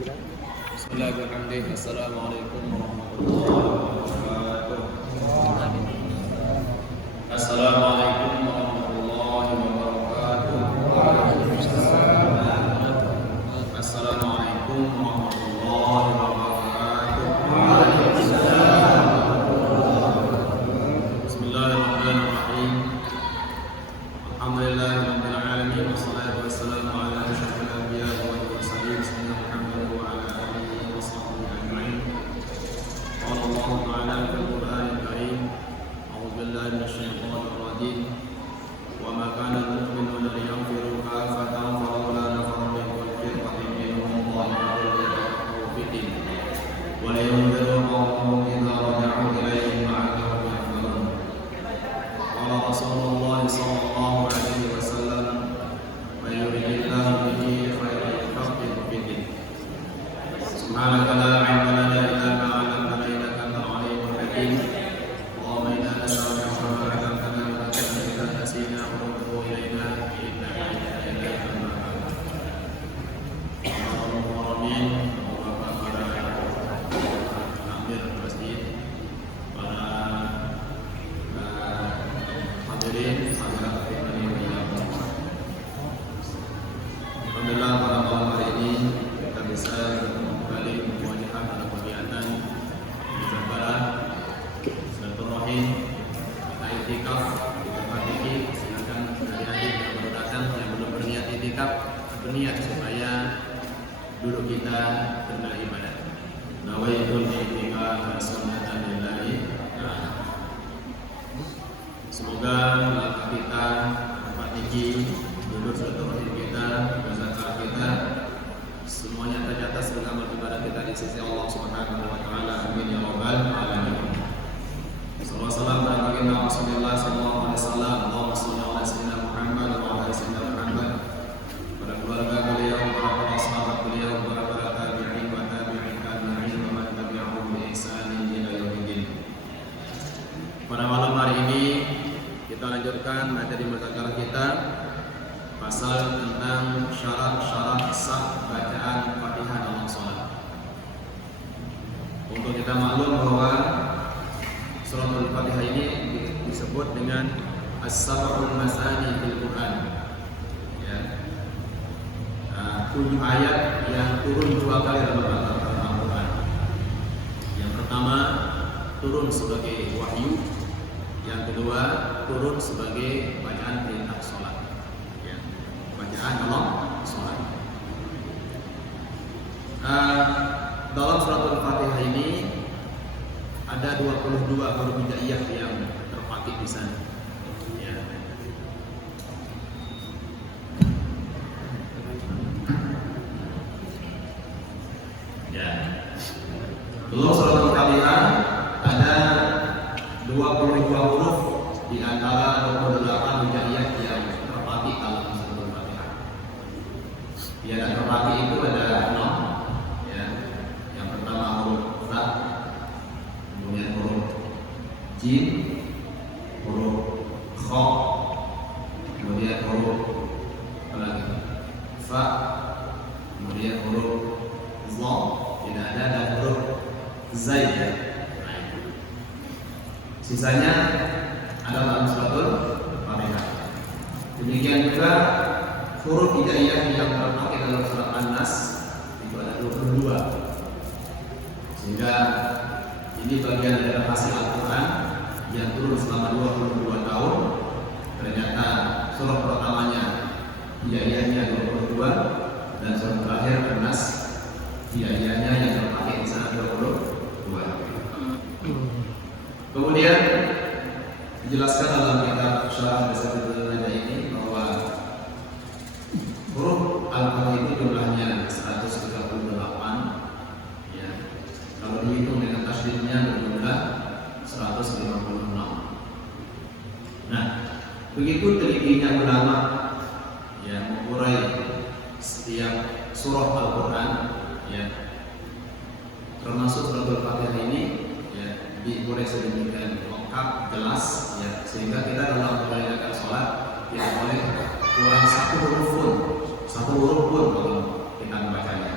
Bismillahirrahmanirrahim. Assalamualaikum warahmatullahi wabarakatuh. Assalamualaikum warahmatullahi wabarakatuh. Assalamualaikum warahmatullahi wabarakatuh. Bismillahirrahmanirrahim. Alhamdulillahirabbil alamin wassalatu wassalamu ala asyrofil anbiya'i wal mursalin sayyidina Muhammad wa ala alihi wa sahbihi ajma'in. Qala Allahu ta'ala fil Qur'anil Karim, a'udzu billahi minasyaitonir rajim. Wa ma kana al-mu'minuna liyanfiru kaffatan falawla nafara min kulli firqatin minhum ta'ifatun liyatafaqahu fid-din wa liyunziru qawmahum idza raja'u ilayhim la'allahum yahdharun. Qala Rasulullah sallallahu alaihi wasallam, "Man yuridillahu bihi khairan yufaqihuhu fid-din." Subhanaka la 'ilma lana illa ma 'allamtana innaka antal 'alimul hakim. Allahumma inna nas'aluka ma 'allamtana wa na'udzu bika an nasina wa nutbu ilaina innaka antal 'alimul hakim. Allahumma amin. Bapak para amir masjid, para hadirin hadirat alhamdulillah, pada malam hari ini kita bisa kembali memuajahkan dalam kegiatan muzakarah silaturahim, kita i'tikaf di tempat ini. Silakan adik-adik yang baru datang yang belum berniat i'tikaf berniat supaya duduk kita kena ibadah. Nawaitul i'tikaf sunnatan lillahi ta'ala. Semoga langkah kita tempat ini, duduk silaturahim kita, muzakarah kita, semuanya tercatat sebagai amal ibadah kita di sisi Allah Subhanahu wa taala. Amin ya rabbal alamin. Sallallahu alaihi wasallam ala baginda Rasulullah sallallahu alaihi wasallam. Allahumma shalli ala sayyidina Muhammad wa ala ali sayyidina Muhammad. Pada keluarga beliau, para sahabat beliau, para tabi'in wa tabi'in tabi'in wa man tabi'ahum bi ihsanin ila yaumil. Pada malam hari ini kita lanjutkan materi muzakarah kita, pasal tentang syarat-syarat sah bacaan Fatihah dalam sholat. Untuk kita maklum bahwa suratul Fatihah ini disebut dengan as-sab'ul masani fil Quran. Ya. 7 ayat yang turun 2 kali dalam Al-Quran. Yang pertama turun sebagai wahyu, yang kedua turun sebagai bacaan perintah sholat. Ya. Bacaan dalam sholat. Dalam suratul Fatihah ini ada 22 huruf hijaiyah yang terpatik di sana. Ya. Ya. Dalam suratul Fatihah ada 22 huruf di antara 28 hijaiyah yang terpatik dalam suratul Fatihah. Yang terpatik itu ada 6. Ya. Yang pertama huruf Fa, kemudian huruf Jim, huruf Kha, kemudian huruf apa lagi? Fa, kemudian huruf Za, tidak ada, dan huruf Zai. Sisanya ada dalam suratul Fatihah. Demikian juga huruf hijaiyah yang terpakai dalam surat An-Nas itu ada 22. Sehingga ini bagian dari hasil Al-Quran yang turun selama 22 tahun. Ternyata surat pertamanya hijaiyahnya 22 dan surat terakhir An-Nas hijaiyahnya yang terpakai di sana 22. Kemudian dijelaskan dalam kitab Syarah Risalah ini bahwa huruf Al-Fatihah itu jumlahnya 138. Ya. Kalau dihitung dengan tasydidnya berjumlah 156. Nah, begitu telitinya ulama yang mengurai setiap surah Al-Quran, ya, termasuk suratul Fatihah ini, ya, diurai sedemikian lengkap, jelas, ya, sehingga kita dalam menjalankan sholat tidak boleh kurang satu huruf pun kalau kita membacanya.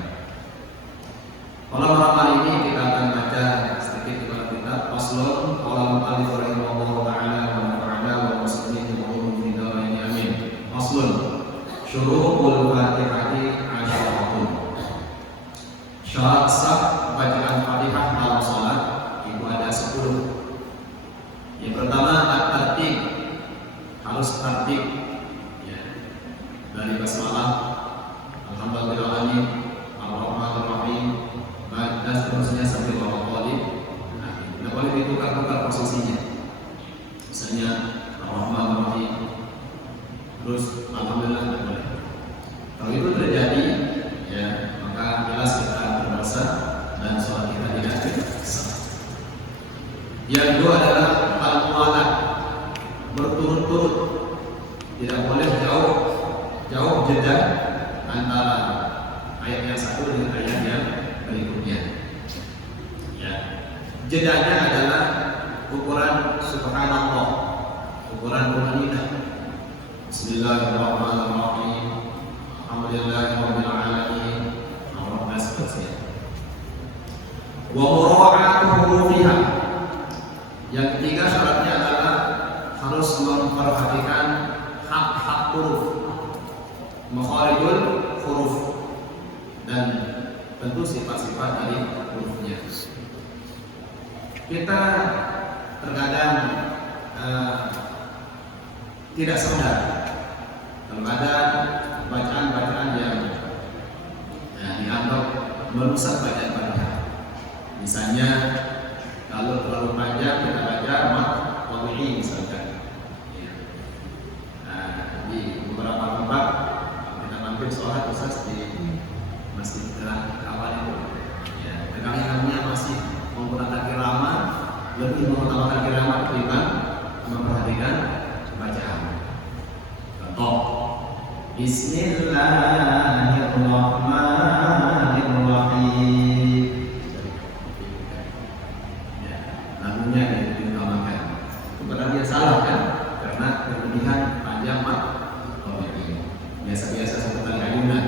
Syarat sah bacaan Fatihah dalam sholat itu ada 10. Yang pertama at-tartib, harus tertib ya. Dari basmalah, alhamdulillahirrahmanirrahim, ar-rahmanirrahim, dan seterusnya sampai wal-qalib. Nah, boleh ditukar-tukar posisinya. Misalnya ar-rahmanirrahim, terus alhamdulillah, tidak boleh. Kalau itu terjadi ya, maka jelas kita berdosa dan sholat kita tidak sah. Yang kedua adalah al-muwalat, berturut-turut, tidak boleh jauh jeda antara ayat yang satu dengan ayat yang berikutnya. Ya, jedanya adalah ukuran subhanallah, ukuran tumanina. Bismillahirrahmanirrahim, alhamdulillahirabbil alamin, ar-rahman seterusnya. Wa mura'atu hurufiha. Yang ketiga syaratnya adalah harus memperhatikan hak-hak huruf, makharijul huruf, dan tentu sifat-sifat dari hurufnya. Kita terkadang tidak sadar kalau ada bacaan-bacaan yang dianggap merusak bacaan Fatihah. Misalnya kalau terlalu panjang kita baca mat wabi'i misalkan. Nah, di beberapa tempat kita mampir sholat Ustaz di masjid awal itu, ya, tegangannya masih menggunakan kirama, lebih mengutamakan kirama ketimbang memperhatikan bacaan. Contoh, Bismillahirrahmanirrahim. Lagunya diutamakan. Itu berarti dia salah kan? Karena berlebihan panjang mat. Biasa-biasa seperti ayunan.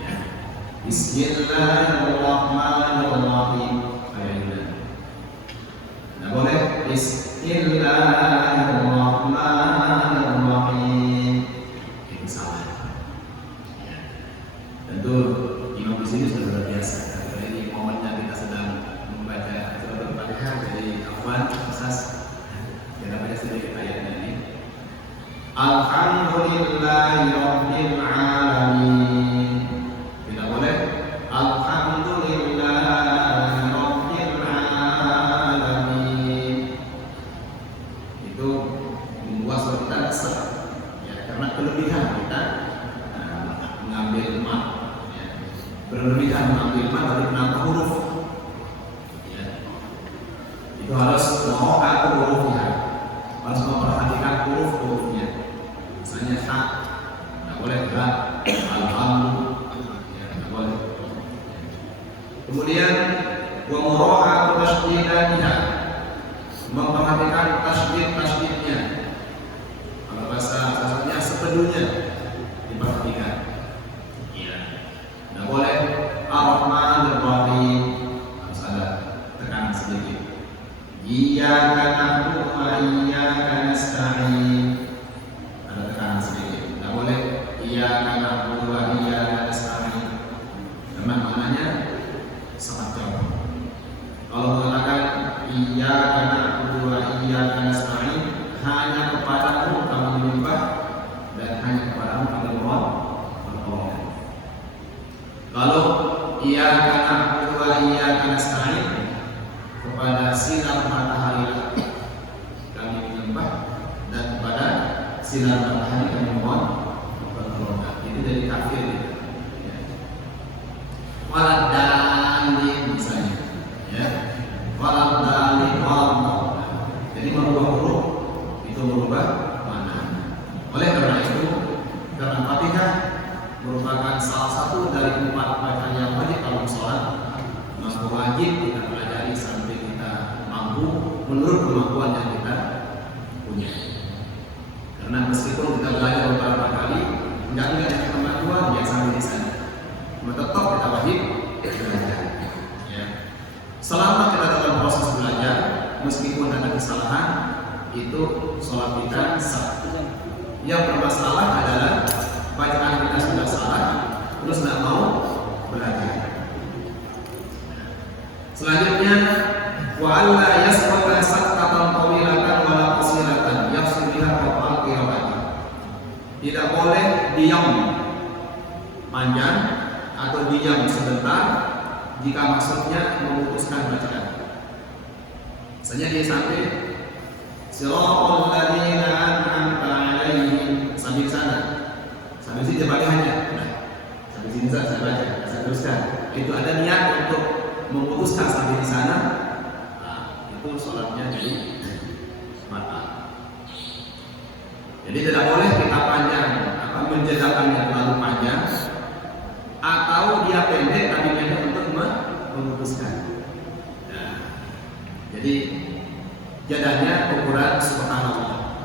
Ya. Bismillahirrahmanirrahim. Ayunan. Nah, boleh Bismillahirrahmanirrahim. Itu salah. Ya. Tentu imam di sini sudah terbiasa. Karena ini momennya kita sedang membaca surat Al-Fatihah, jadi afwan Ustaz. Kita baca sedikit ayatnya ini. Alhamdulillahirabbil alamin. Tidak boleh Alhamdulillahirabbil alamin. Itu membuat suara kita sah. Ya, karena kelebihan kita mengambil mat. Ya. Berlebihan mengambil mat dari menambah huruf. Ya. Itu harus menghormati hurufnya. Harus memperhatikan huruf-hurufnya. Misalnya ha, tidak boleh ha, alhamdulillah, ya, tidak boleh. Kemudian wa mura'atu tasydidatiha, memperhatikan tasydid-tasydidnya. Kalau bahasa asasnya sepenuhnya diperhatikan. Ya. Tidak boleh ar-rahmanirrahim, harus ada tekanan sedikit. Iyyaka na'budu wa iyyaka nasta'in, ada tekanan sedikit. Tidak boleh iyyaka na'budu wa iyyaka nasta'in, karena maknanya sangat jauh. Kalau mengatakan iyyaka na'budu wa iyyaka nasta'in, hanya kepadamu kami menyembah dan hanya kepadamu kami mohon pertolongan. Kalau iyyaka na'budu wa iyyaka nasta'in, kepada sinar matahari kami menyembah dan kepada sinar matahari kami mohon pertolongan. Itu dari kafir. Ya. Waladhalin misalnya, ya. Waladhalin wallah. Jadi merubah huruf itu merubah makna. Oleh karena itu, karena Fatihah merupakan salah satu dari 4 bacaan yang wajib dalam sholat, maka wajib kita pelajari sampai kita mampu menurut kemampuan yang kita punya. Karena meskipun kita belajar beberapa kali, tidak ada kemampuan yang sampai di sana, tetap kita wajib belajar. Ya. Selama kita dalam proses belajar, meskipun ada kesalahan, itu sholat kita sah. Yang bermasalah adalah bacaan kita sudah salah, terus tidak mau belajar. Selanjutnya wa alla yasqata saqatan tawilatan wala qasiratan yafsul biha qat'al qira'ati. Tidak boleh diam panjang atau diam sebentar jika maksudnya memutuskan bacaan. Misalnya dia sampai siratal ladzina an'amta 'alaihim sampai sana. Sampai sini dia hanya. Nah, sampai sini saya baca, saya teruskan. Itu ada niat untuk memutuskan sampai di sana. Nah, itu sholatnya jadi batal. Jadi tidak boleh kita panjang atau menjelaskannya terlalu panjang, atau dia pendek tapi pendek untuk memutuskan. Nah, jadi jadanya ukuran subhanallah.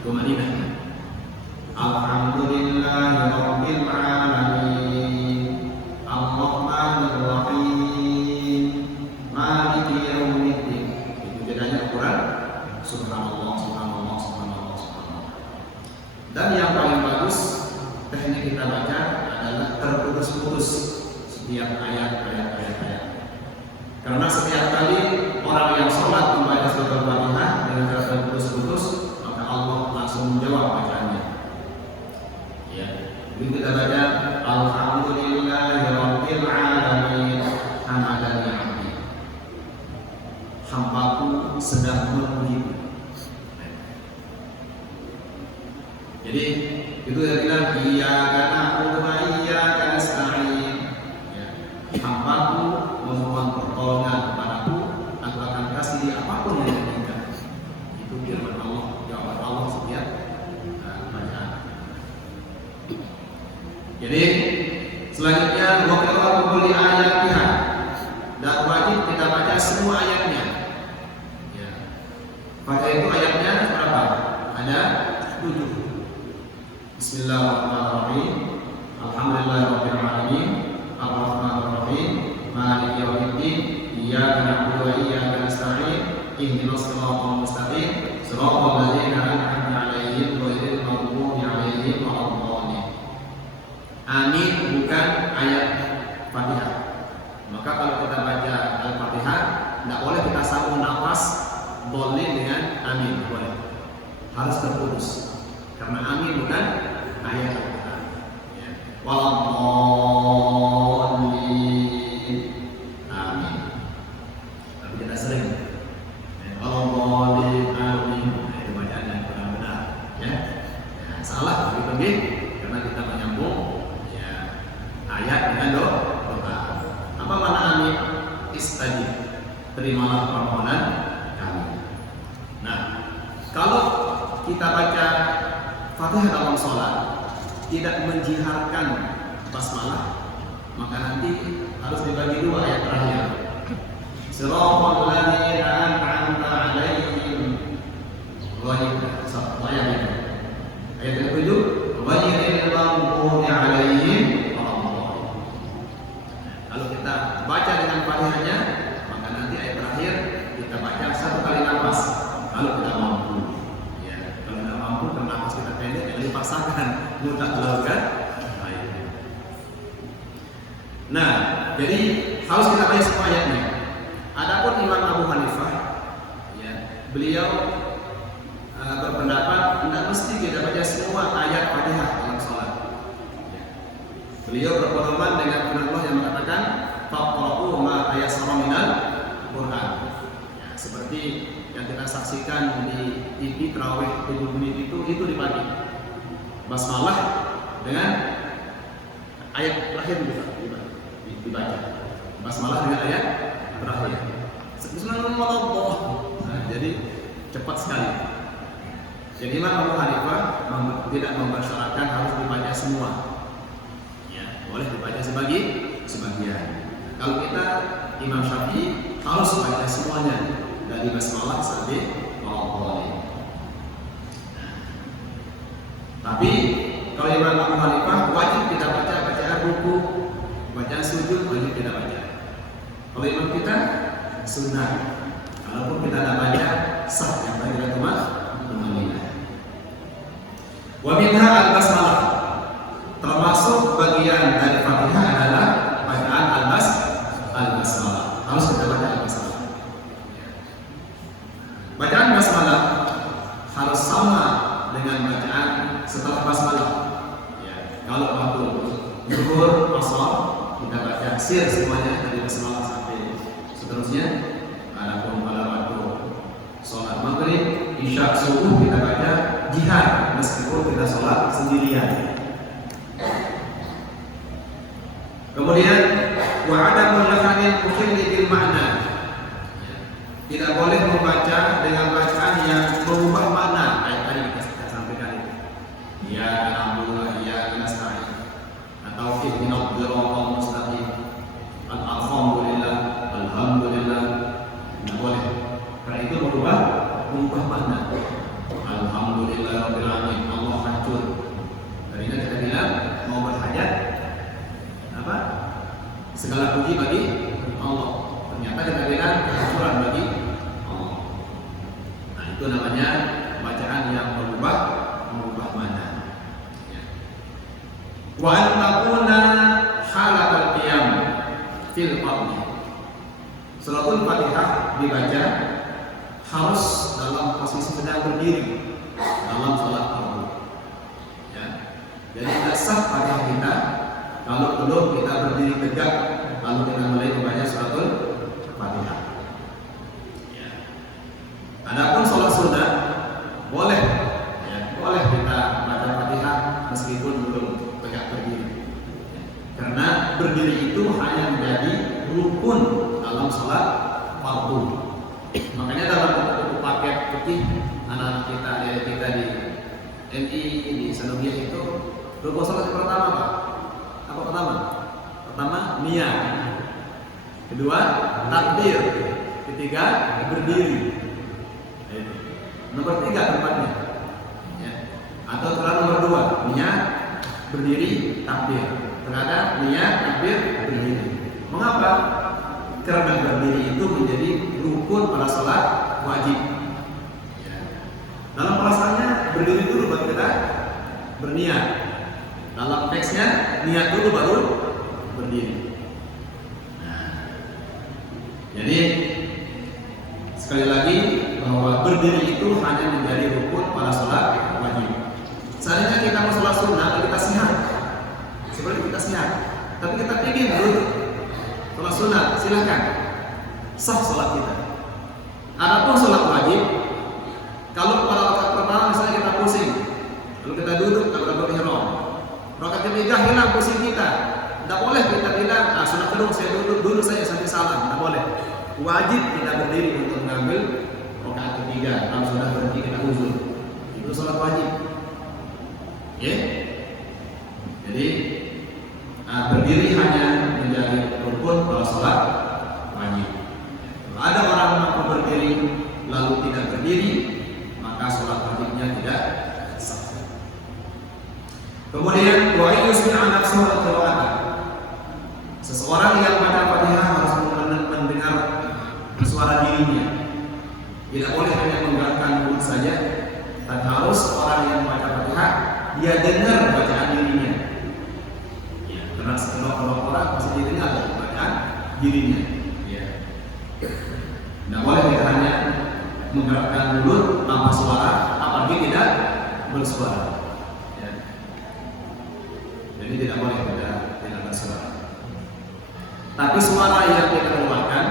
Tumanina. Alhamdulillahirabbil alamin. Ar-Rahmanir Rahim. Maliki yaumiddin. Itu jadanya ukuran subhanallah, subhanallah, subhanallah, subhanallah. Dan yang paling bagus teknik kita baca adalah terputus-putus setiap ayat. Karena setiap kali orang yang sholat membaca surat Al-Fatihah dengan cara terputus-putus, maka Allah langsung menjawab bacaannya. Ya, jadi kita baca Alhamdulillahirabbil alamin hamadani 'abdi. Hambaku sedang memujiku. Jadi itu yang bilang iyyaka na'budu wa iyyaka nasta'in. Ya, hambaku memohon pertolongan kepadaku, aku akan kasih dia apapun yang dia inginkan. Itu firman Allah, jawaban Allah setiap bacaan. Jadi selanjutnya wa qira'atu kulli ayatiha, dan wajib kita baca semua ayatnya. Ya. Baca itu ayatnya berapa? Ada 7. Bismillahirrahmanirrahim. Alhamdulillahirabbil alamin. Ar-Rahmanir Rahim. Maliki yaumiddin. Iyyaka na'budu wa iyyaka nasta'in. Ihdinas siratal mustaqim. Siratal ladzina an'amta 'alaihim ghairil maghdubi 'alaihim waladdallin. Amin bukan ayat Fatihah. Maka kalau kita baca Al-Fatihah, tidak boleh kita sambung nafas dhalin dengan amin, boleh. Harus terputus. Karena amin bukan ayat Al-Quran. Ya. Waladdallin. Amin. Tapi kita sering waladdallin amin. Itu bacaan yang kurang benar. Ya. Ya, salah begitu karena kita menyambung ya ayat dengan doa. Apa makna amin? Istajib. Terimalah permohonan kami. Nah, kalau kita baca Fatihah dalam sholat tidak menjiharkan basmalah, maka nanti harus dibagi dua ayat terakhir. Siratal ladzina an'amta 'alaihim ayat ke-7 ghairil maghdubi 'alaihim waladdallin. Kalau kita baca dengan Fatihahnya, maka nanti ayat terakhir kita baca satu kali nafas kalau kita mampu. Karena kita pendek yang dipaksakan mudah dilakukan. Nah, jadi harus kita baca semua ayatnya. Adapun Imam Abu Hanifah, ya, beliau berpendapat tidak mesti kita baca semua ayat Fatihah dalam sholat. Ya. Beliau berpedoman dengan firman Allah yang mengatakan faqra'u ma tayassara minal Qur'an. Ya, seperti yang kita saksikan di TV tarawih 7 menit itu dibagi basmalah dengan ayat terakhir dibaca, basmalah dengan ayat terakhir. Bismillahirrahmanirrahim. Nah, jadi cepat sekali. Jadi Imam Abu Hanifah tidak mempersyaratkan harus dibaca semua. Ya, boleh dibaca sebagian. Kalau kita Imam Syafi'i harus baca semuanya dari basmalah sampai waladdallin. Tapi kalau Imam Abu Hanifah wajib kita baca bacaan ruku, bacaan sujud wajib kita baca. Kalau imam kita sunnah, kalaupun kita tidak baca sah yang tadi kita tumanina. Wa minha al-basmalah, termasuk bagian dari Fatihah adalah bacaan al-basmalah. taksir semuanya dari basmalah sampai seterusnya. Adapun pada waktu sholat maghrib, isya, subuh kita baca jihad meskipun kita sholat sendirian. Kemudian wa adamul lahanil mukhilli bil makna. Tidak boleh membaca dengan bacaan yang mengubah makna. Kayak tadi kita sampaikan itu. Ya alhamdulillah, ya nasta'in. Atau ihdinas siratal mustaqim. Alhamdulillah, alhamdulillah. Tidak boleh. Karena itu mengubah makna. Alhamdulillah rabbil alamin. Allah hancur. Dari itu kita bilang mau berhajat apa? Segala puji bagi Allah. Ternyata kita bilang kehancuran bagi Allah. Nah, itu namanya bacaan yang mengubah mana. Wa an takuna halatal qiyam fil fardhi. Suratul Fatihah dibaca harus dalam posisi sedang berdiri dalam salat fardu. Ya. Jadi tidak sah Fatihah kita kalau belum kita berdiri tegak lalu kita mulai membaca suratul Fatihah. Ya. Adapun sholat sunnah boleh, ya, boleh kita baca Fatihah meskipun belum tegak berdiri. Ya. Karena berdiri itu hanya menjadi rukun dalam sholat fardu. Makanya dalam buku paket fikih anak-anak kita di MI di Sanubia itu rukun sholat yang pertama Pak. Apa pertama? Pertama niat. Kedua takbir. Ketiga berdiri. Nomor 3 tempatnya. Ya. Atau terang nomor 2 niat, berdiri, takbir. Terkadang niat, takbir, berdiri. Mengapa? Karena berdiri itu menjadi rukun pada sholat wajib. Ya. Dalam perasaannya berdiri dulu baru kita berniat. Dalam teksnya niat dulu baru berdiri. Nah, jadi sekali lagi bahwa berdiri itu hanya menjadi rukun pada sholat wajib. Seandainya kita mau sholat sunnah, kita sihat, seperti kita sihat, tapi kita ingin dulu sholat sunnah, silahkan, sah sholat kita. Adapun sholat wajib, kalau pada rakaat pertama misalnya kita pusing, lalu kita duduk, kalau kita berihram, rakaat ketiga hilang pusing kita, tidak boleh kita bilang, sunnah kedua saya duduk dulu saya sampai salam, tidak boleh. Wajib kita berdiri untuk mengambil rakaat ketiga. Kalau sudah berhenti kita uzur, itu sholat wajib. Ya, jadi berdiri hanya menjadi rukun pada sholat wajib. Kalau ada orang mampu berdiri lalu tidak berdiri, maka sholat wajibnya tidak sah. Kemudian wa yusmi'a nafsuhu al-qira'ah. Seseorang yang baca Fatihah harus mendengar suara dirinya. Tidak boleh hanya menggerakkan mulut saja, dan harus orang yang baca Fatihah dia dengar bacaan dirinya. Ya, karena sekelompok orang pasti didengar bacaan dirinya. Ya. Tidak boleh kita hanya menggerakkan mulut tanpa suara, apalagi tidak bersuara. Ya. Jadi tidak boleh tidak bersuara. Tapi suara yang kita keluarkan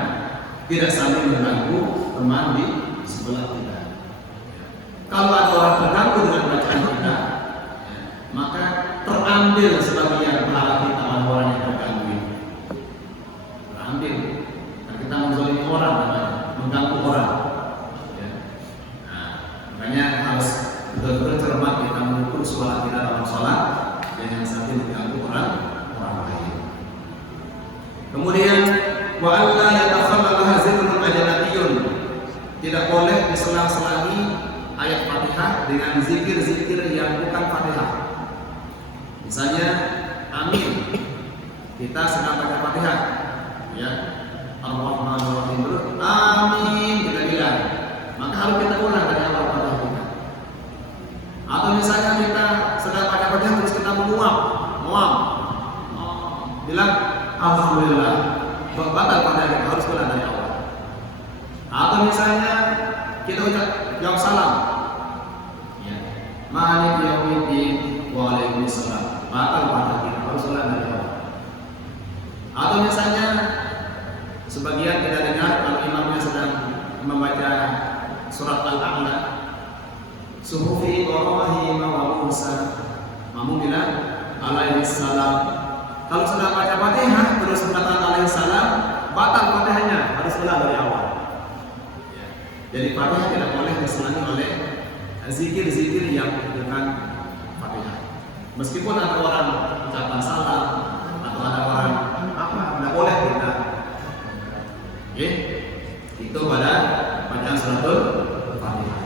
tidak sampai mengganggu teman di sebelah kita. Kalau ada orang terganggu dengan bacaan kita, maka terambil sebagian pahala kita pada orang yang terganggu. Terambil, karena kita menzalimi orang, mengganggu orang. Nah, makanya harus betul-betul cermat kita mengukur suara kita dalam sholat, jangan sampai mengganggu orang lain. Kemudian wa alla yatakhallalaha zikrun ajanatiyun. Tidak boleh diselang-selangi ayat Fatihah dengan zikir-zikir yang bukan Fatihah. Misalnya amin. Kita sedang baca Fatihah, ya. Ar-Rahmanir Rahim. Amin kita bilang. Maka harus kita ulang dari awal Fatihah kita. Atau misalnya kita sedang baca Fatihah terus kita menguap. Bilang alhamdulillah. Batal Fatihah kita harus ulang dari awal. Atau misalnya kita ucap jawab salam, ya, Malik yaumiddin, waalaikumsalam. Batal Fatihah kita harus ulang dari awal. Atau misalnya sebagian kita dengar kalau imamnya sedang membaca surat Al-A'la, suhufi Ibrahim wa Musa, makmum bilang alaihi salam. Kalau sedang baca Fatihah terus mengatakan alaihi salam, batal Fatihahnya, harus ulang dari awal. Jadi Fatihah tidak boleh diselangi oleh zikir-zikir yang bukan Fatihah. Meskipun ada orang ucapan salam atau ada orang tidak boleh kita. Itu pada bacaan suratul Fatihah.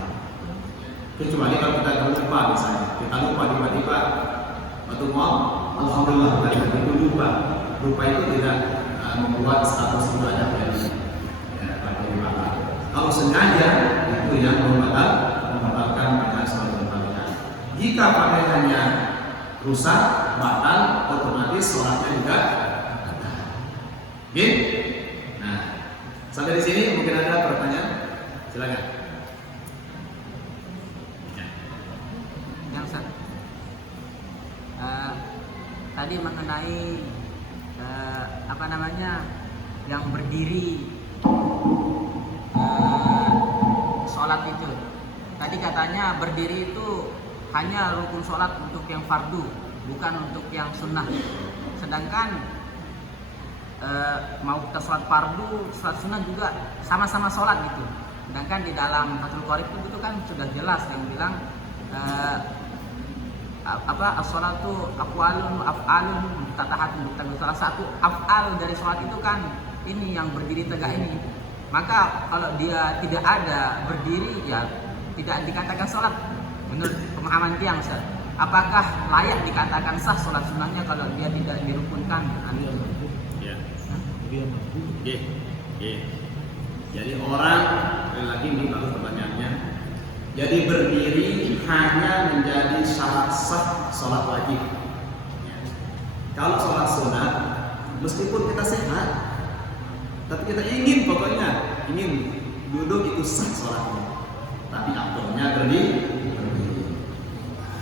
Kecuali kalau kita lupa, misalnya kita lupa tiba-tiba waktu mau alhamdulillah itu lupa itu tidak membuat status itu ada dari kalau sengaja itu yang membatalkan bacaan suratul Fatihah. Jika Fatihahnya rusak, batal, otomatis sholatnya juga batal. Oke? Nah, sampai di sini mungkin ada pertanyaan, silakan. Yang tadi mengenai yang berdiri sholat itu. Tadi katanya berdiri itu hanya rukun sholat untuk yang fardu, bukan untuk yang sunnah. Sedangkan mau kita sholat fardu, sholat sunnah juga sama-sama sholat gitu. Sedangkan di dalam Fathul Qorib itu kan sudah jelas yang bilang as-sholatu aqwalun af'alun mutatahatun. Salah satu af'al dari sholat itu kan ini yang berdiri tegak ini. Maka kalau dia tidak ada berdiri, ya tidak dikatakan sholat menurut pemahaman tiang. Apakah layak dikatakan sah sholat sunnahnya kalau dia tidak dirukunkan? Jadi orang, lagi ini bagus pertanyaannya. Jadi berdiri hanya menjadi syarat sah sholat wajib. Kalau sholat sunnah, meskipun kita sehat, tapi kita ingin duduk itu sah sholatnya. Tapi aktornya berdiri.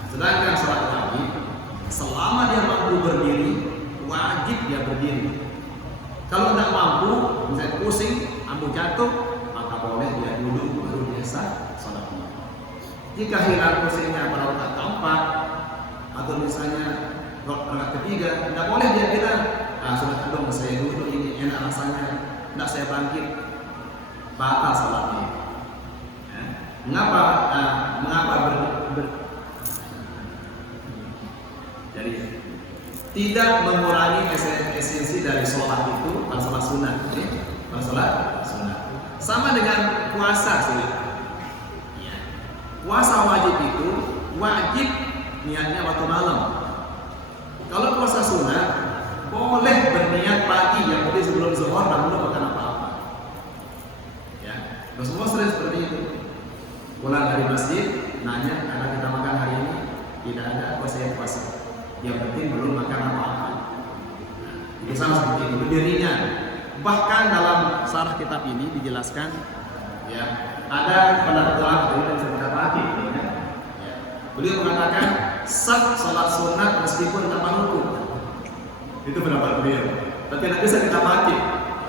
Sedangkan sholat wajib, selama dia mampu berdiri, wajib dia berdiri. Kalau tidak mampu, misalnya pusing, ambil jatuh, maka boleh dia duduk baru biasa sholatnya. Jika hilang pusingnya pada rakaat keempat atau misalnya rakaat ketiga, tidak boleh dia bilang, sudah dong saya duduk ini enak rasanya, tidak saya bangkit, batal sholatnya. Mengapa jadi tidak mengurangi esensi dari sholat itu, pada sholat sunnah, pada sholat sunnah. Sama dengan puasa sih. Puasa wajib itu wajib niatnya waktu malam. Kalau puasa sunnah boleh berniat pagi, yang penting sebelum zuhur dan belum makan apa-apa. Ya, Rasulullah sering seperti itu. Pulang dari masjid, nanya karena kita makan hari ini tidak ada, saya puasa. Yang penting belum makan apa-apa. Itu sama seperti itu berdirinya. Bahkan dalam syarah kitab ini dijelaskan, ya, ada pendapat ulama yang bisa kita pakai. Ya. Beliau mengatakan sah sholat sunat meskipun tanpa rukuk. Itu pendapat beliau. Tapi tidak bisa kita pakai.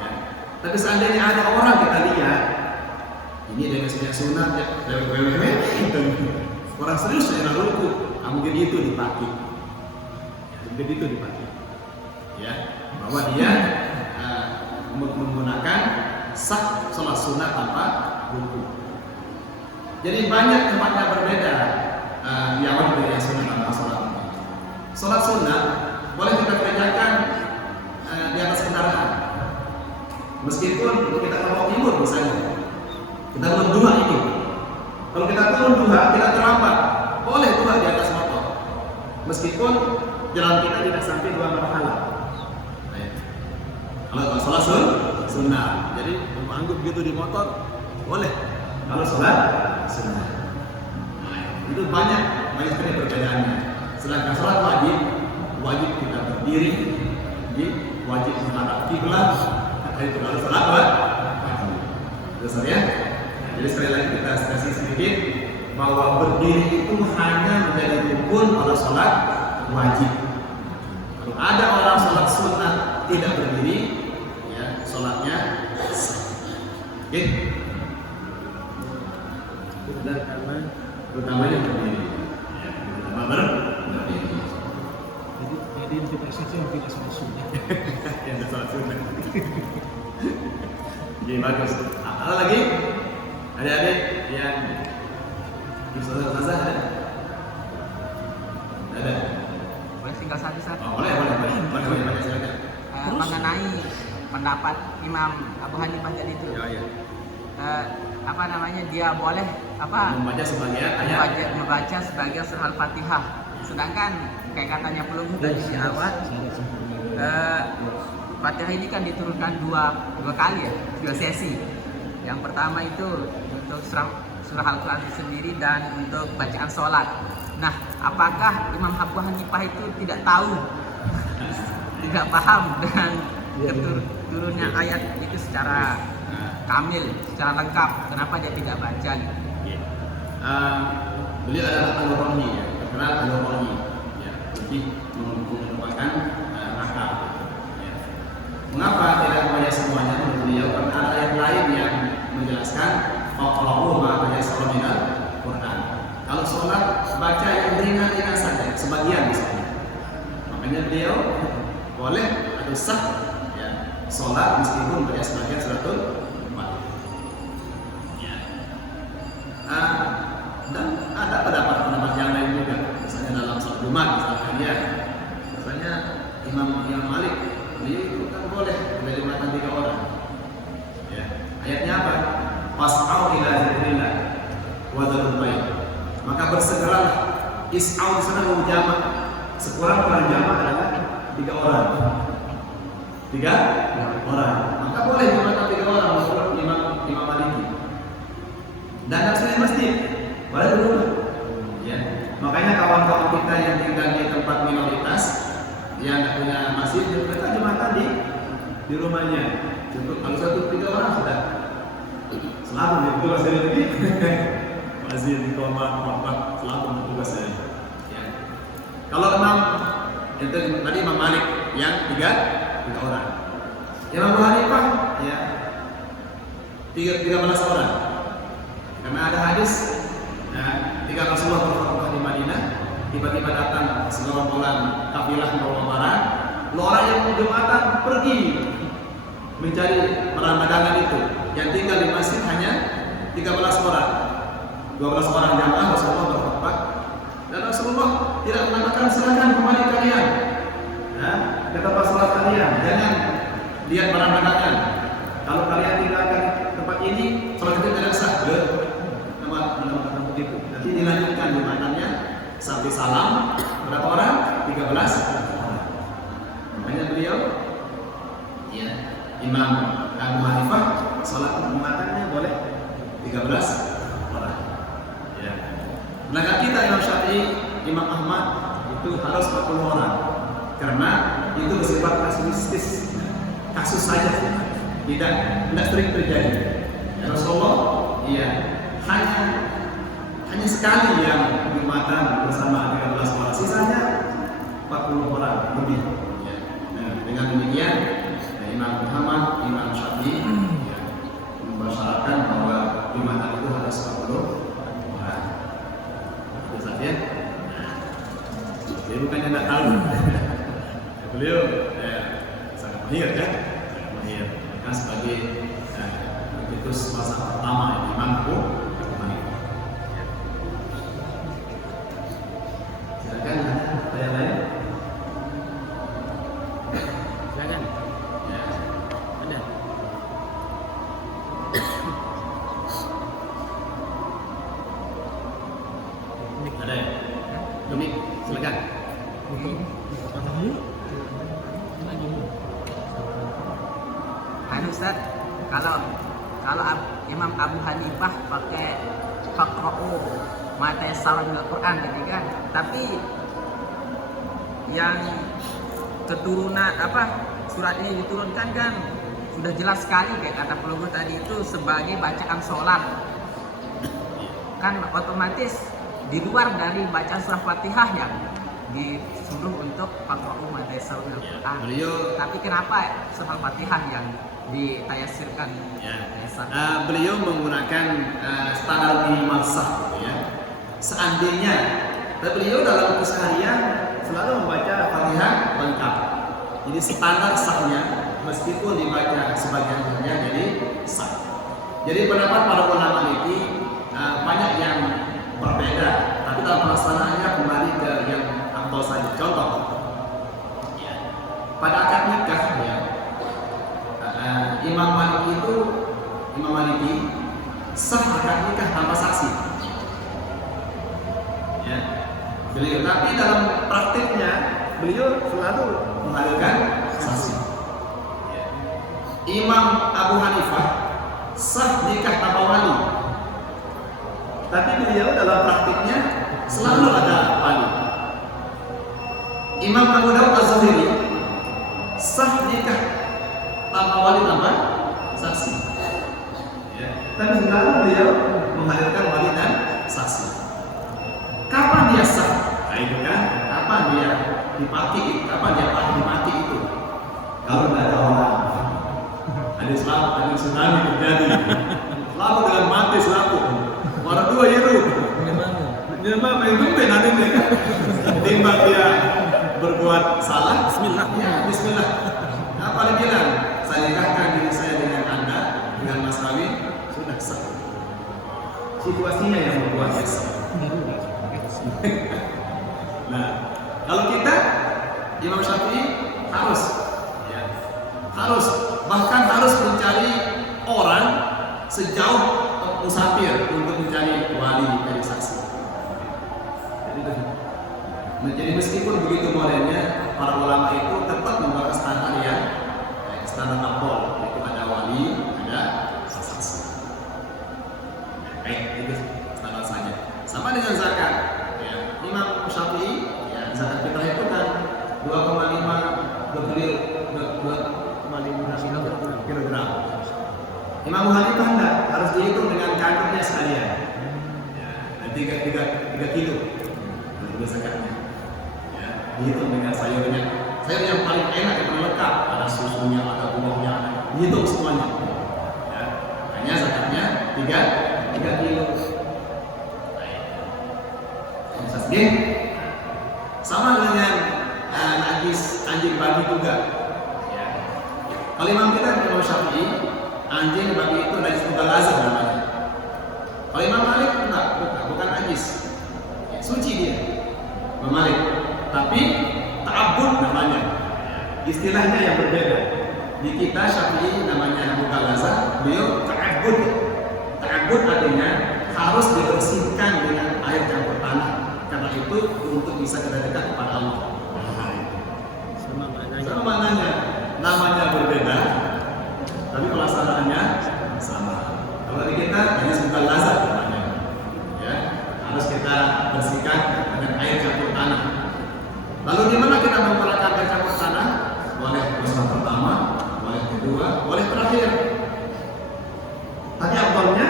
Ya. Tapi seandainya ada orang kita lihat, ini dengan sejak sunat ya, orang serius dengan rukuk, mungkin itu dipakai. Mungkin itu dipakai. Ya, bahwa dia menggunakan sah sholat sunat tanpa rukuk. Jadi banyak tempatnya berbeda yang wajib dari sunat tanpa sholat. Sholat sunat boleh kita kerjakan di atas kendaraan. Meskipun kita ke timur misalnya, kita turun duha itu. Kalau kita turun duha, kita terlambat, boleh duha di atas motor. Meskipun jalan kita tidak sampai 2 marhalah. Kalau sholat sunnah, jadi menganggap gitu di motor boleh. Kalau sholat sunnah, itu banyak sekali perbedaannya. Sedangkan sholat wajib kita berdiri, jadi wajib menghadap kiblat. Itu kalau sholat wajib. Terus ya. Jadi sekali lagi kita stresi sedikit bahwa berdiri itu hanya menjadi rukun pada sholat wajib. Kalau ada orang sholat sunnah tidak berdiri, Oke. Utamanya berdiri. Ya, utama berdiri. Jadi yang tidak saja yang tidak salah sunnah. Yang tidak salah sunnah. Oke, bagus. Ada lagi? Adik-adik yang bisa ada? Ada. Boleh tinggal satu Ustaz. Oh, boleh. Silakan. Mengenai pendapat Imam Abu Hanifah tadi itu. Ya. Apa namanya, dia boleh Membaca sebagian ayat. membaca sebagian surah Al-Fatihah. Sedangkan kayak katanya pelunggu tadi di awal, Fatihah ini kan diturunkan dua kali ya, 2 sesi. Yang pertama itu untuk surah Al-Quran itu sendiri dan untuk bacaan sholat. Nah, apakah Imam Abu Hanifah itu tidak tahu, tidak paham dengan turunnya ayat itu secara kamil, secara lengkap? Kenapa dia tidak baca? Beliau adalah al-Rawi, ya, terkenal al-Rawi, ya, lebih merupakan akal. Ya. Mengapa tidak membaca semuanya menurut beliau? Karena ada ayat lain yang menjelaskan faqra'u ma tayassara minal Qur'an. Kalau sholat baca yang ringan-ringan saja, sebagian misalnya. Makanya beliau boleh atau sah ya, sholat meskipun baca sebagian suratul dan ada pendapat yang lain juga, misalnya dalam sholat Jumat misalnya Imam Malik beliau itu kan boleh dari Jumatan 3 orang. Ya. Ayatnya apa? Fas'au ila dzikrillah wa dzarul bait. Maka bersegeralah. Is'au sana jamak. Sekurang-kurang jamak adalah 3 orang. 3 orang. Maka boleh Jumatan 3 orang menurut Imam Maliki. Dan harus di masjid, boleh di rumah. Ya. Makanya kawan-kawan kita yang tinggal di tempat minoritas, yang tidak punya masjid, mereka Jumatan di rumahnya. Cukup kalau 1-3 orang sudah. Selalu itu masih lebih. Masih di kamar selalu bertugas saya. Ya. Kalau 6 itu tadi Imam Malik yang 3 orang. Imam Abu Hanifah ya 13 orang. Karena ada hadis ketika Rasulullah berkhutbah di Madinah, tiba-tiba datang segerombolan kafilah membawa barang. Orang yang Jumatan pergi mencari peramadangan itu. Yang tinggal di masjid hanya 13 orang. 12 orang jamaah Rasulullah berkhutbah. Dan Rasulullah tidak mengatakan silakan kembali kalian ke tempat sholat kalian. Jangan lihat peramadangan. Kalau kalian tinggalkan tempat ini, sholat itu tidak sah. Nama begitu. Nanti dilanjutkan Jumatannya sampai salam. Berapa orang? 13 orang. Makanya beliau ya, Imam Abu Hanifah sholat Jumatannya boleh 13 orang. Ya. Sedangkan kita Imam Syafi'i, Imam Ahmad itu harus 40 orang. Karena itu bersifat kasuistis, kasus saja, tidak sering terjadi. Ya, Rasulullah iya hanya sekali yang Jumatan bersama 13 orang, sisanya 40 orang lebih. Ya. Nah, dengan demikian Imam Muhammad, Imam Syafi'i ya, mempersyaratkan bahwa Jumatan itu harus 40 orang. Itu saja. Nah, dia bukannya tidak tahu. Beliau sangat mahir kan? Sangat mahir. Karena sebagai pencetus masa pertama Imam Abu Hanifah. Silakan ada yang lain? Silakan. Ya. Ada. Ada ya? Domik, silakan. Ustaz, kalau Imam Abu Hanifah pakai faqra'u ma tayassara minal Qur'an tadi kan, tapi yang keturunan surat ini diturunkan kan sudah jelas sekali kayak kata pelunggu tadi itu sebagai bacaan sholat, kan otomatis di luar dari bacaan surah Fatihah ya. disuruh untuk faqra'u ma tayassara minal Qur'an. Beliau Tapi kenapa surah Al-Fatihah yang ditayasirkan? Beliau menggunakan standar minimal sah, ya. Seandainya beliau dalam keseharian selalu membaca Fatihah lengkap. Jadi standar sahnya meskipun dibaca sebagian saja jadi sah. Jadi pendapat para ulama ini banyak yang berbeda, tapi dalam pelaksanaannya kembali ke yang afdal saja. Contoh, pada akad nikah, ya, Imam Maliki sah akad nikah tanpa saksi. Ya, beliau, tapi dalam praktiknya beliau selalu menghadirkan saksi. Ya. Imam Abu Hanifah sah nikah tanpa wali, tapi beliau dalam praktiknya selalu ada wali. Imam Abu Dawud Az-Zahiri sah nikah tanpa wali tanpa saksi, ya. Tapi selalu beliau menghadirkan wali dan saksi. Kapan dia sah? Nah, itu kan, kapan dia dipakai? Kapan dia dimati itu? Kalau tidak ada orang, ada tsunami terjadi. Lalu dengan mati selaku. Orang dua yeru. Nyemang main tumben nanti mereka. Timbang dia berbuat salah. Bismillah. Ya, Bismillah. Apa dia bilang? Saya nikahkan diri saya dengan Anda, dengan Mas Kawin, sudah sah. Situasinya yang membuat sah. Nah, kalau kita Imam Syafi'i harus, ya, bahkan harus mencari orang sejauh musafir untuk mencari wali dari saksi. Jadi meskipun begitu modernnya, para ulama itu tetap membawa standar yang standar abdol, yaitu ada wali, ada saksi. Itu standar saja. Sama dengan zakat. Imam Syafi'i, ya, zakat fitrah itu kan 2,5 kilogram. Imam Abu Hanifah enggak, harus dihitung dengan kantongnya sekalian. Ya, 3 kilo zakatnya. Ya, dihitung dengan sayurnya. Sayur yang paling enak, yang paling lengkap, ada susunya, ada buahnya, dihitung semuanya. Ya, hanya zakatnya 3 kilo. Sama dengan najis anjing babi juga. Ya. Kalau Imam kita Imam Syafi'i, anjing babi itu najis mughalazah namanya. Kalau Imam Malik enggak, bukan najis, ya, suci dia. Imam Malik, tapi ta'abbud namanya. Istilahnya yang berbeda. Di kita Syafi'i namanya mughalazah, beliau ta'abbud. Ta'abbud artinya harus dibersihkan dengan air campur tanah. Karena itu untuk bisa kita dekat kepada Allah. Sama maknanya, namanya berbeda, tapi pelaksanaannya sama. Kalau di kita hanya sebutan lazat namanya, ya, harus kita bersihkan dengan air campur tanah. Lalu di mana kita menggunakan air campur tanah? Boleh dosa pertama, boleh kedua, boleh terakhir. Tapi abdolnya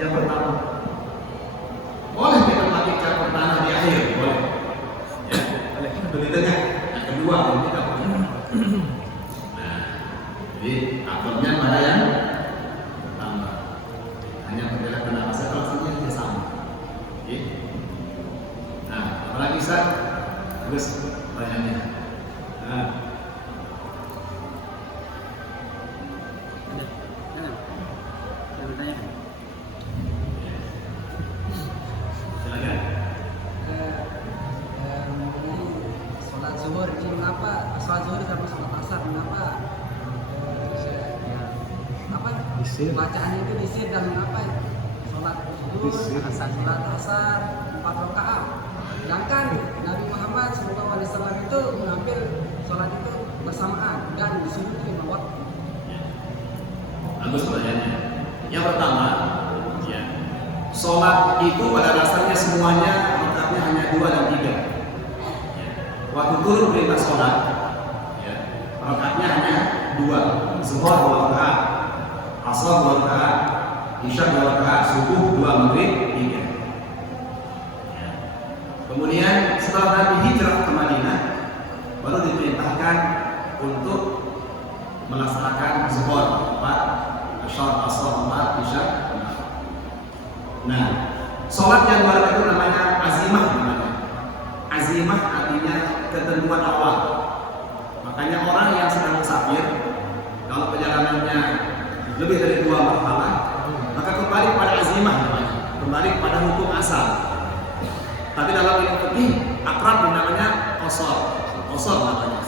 yang pertama. Boleh kita pakai campur tanah di akhir, boleh. Ya, boleh. Itu di tengah. Yang kedua, kita boleh. Nah, jadi akhirnya pada yang pertama. Hanya berbeda kenapa saya langsungnya sama. Oke. Nah, apalagi Ustaz? Terus pertanyaannya. Nah. Bacaannya itu disir dan mengapa sholat zuhur, sholat asar 4 rakaat. Sedangkan Nabi Muhammad SAW itu mengambil sholat itu bersamaan dan disuruh 5 waktu. Bagus pertanyaannya. Yang pertama, ya, sholat itu pada dasarnya semuanya rakaatnya hanya 2 dan 3. Ya. Waktu turun perintah sholat, ya, rakaatnya hanya 2, zuhur 2 rakaat. Asar 2 rakaat, Isya 2 rakaat, subuh 2, maghrib 3. Ya. Kemudian setelah Nabi hijrah ke Madinah, baru diperintahkan untuk melaksanakan zuhur 4, asar, asar 4, isya. Nah, sholat yang luar itu namanya azimah namanya. Azimah artinya ketentuan awal. Makanya orang yang sedang musafir, kalau perjalanannya lebih dari 2 marhalah, maka kembali pada azimah namanya, kembali pada hukum asal. Tapi dalam ilmu fikih akrab namanya qasar namanya.